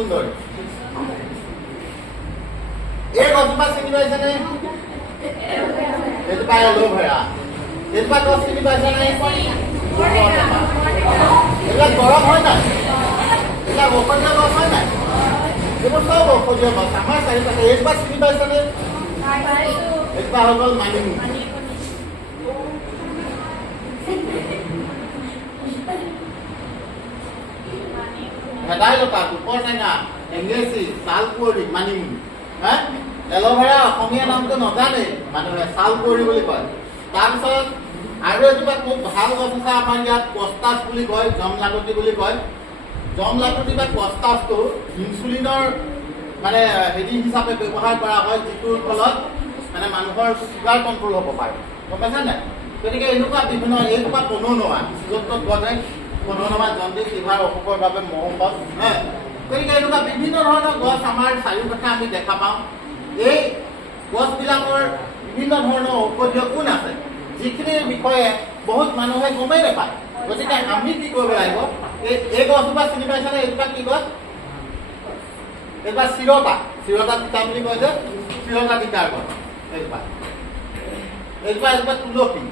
সুন্দৰ এই গছজোপা চিনি পাইছেনে এইজোপা এল'ভেৰা এইজোপা গছ চিনি পাইছেনে এইবিলাক গৰম হয় নাই এইবিলাক ঔষধীয় গছ হয় নাই এইবোৰ চব ঔষধীয় গছ আমাৰ চাৰিওকাষে এইজোপা চিনি পাইছেনে এইজোপা হৈ গ'ল মানিমুনি ভেদাইলতা দুপৰ টেঙা এংগেচি চালকুঁৱৰী মানিমুনি হা এল'ভেৰা অসমীয়া নামটো নাজানে মানুহে চালকুঁৱৰী বুলি কয় তাৰপিছত আৰু এজোপা খুব ভাল গছ আছে আমাৰ ইয়াত কষ্টাছ বুলি কয় জমলাগুটি বুলি কয় জমলাগুটি বা কষ্টাছটো ইনচুলিনৰ মানে হেৰি হিচাপে ব্যৱহাৰ কৰা হয় যিটোৰ ফলত মানে মানুহৰ চুগাৰ কণ্ট্ৰল হ'ব পাৰে গম পাইছে নাই গতিকে এনেকুৱা বিভিন্ন এইজোপা পনৌনৌৱা য'ত ত'ত গজে পনৌনৌৱা জণ্ডিছ লিভাৰ অসুখৰ বাবে মহৌষধ হা গতিকে এনেকুৱা বিভিন্ন ধৰণৰ গছ আমাৰ চাৰিওকাষে আমি দেখা পাওঁ এই গছবিলাকৰ বিভিন্ন ধৰণৰ ঔষধীয় গুণ আছে যিখিনিৰ বিষয়ে বহুত মানুহে গমেই নাপায় গতিকে আমি কি কৰিব লাগিব এই গছজোপা চিনি পাইছেনে এইজোপা কি গছ এইজোপা চিৰতা তিতা বুলি কয় যে চিৰতা তিতাৰ গছ এইজোপা তুলসী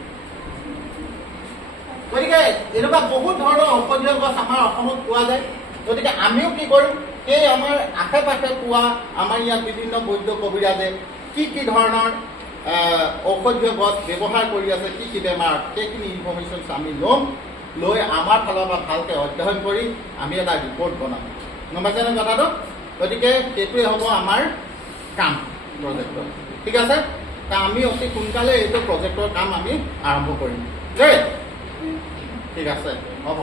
গতিকে এনেকুৱা বহুত ধৰণৰ ঔষধীয় গছ আমাৰ অসমত পোৱা যায় গতিকে আমিও কি কৰিম সেই আমাৰ আশে পাশে পোৱা আমাৰ ইয়াত বিভিন্ন বৈদ্য কবিৰাজে কি ধৰণৰ ঔষধীয় গছ ব্যৱহাৰ কৰি আছে কি বেমাৰ সেইখিনি ইনফৰ্মেশ্যন আমি ল'ম লৈ আমাৰ ফালৰ পৰা ভালকৈ অধ্যয়ন কৰি আমি এটা ৰিপৰ্ট বনাম গম পাইছেনে কথাটো গতিকে সেইটোৱে হ'ব আমাৰ কাম প্ৰজেক্টৰ ঠিক আছে আমি অতি সোনকালে এইটো প্ৰজেক্টৰ কাম আমি আৰম্ভ কৰিম দেই ঠিক আছে হ'ব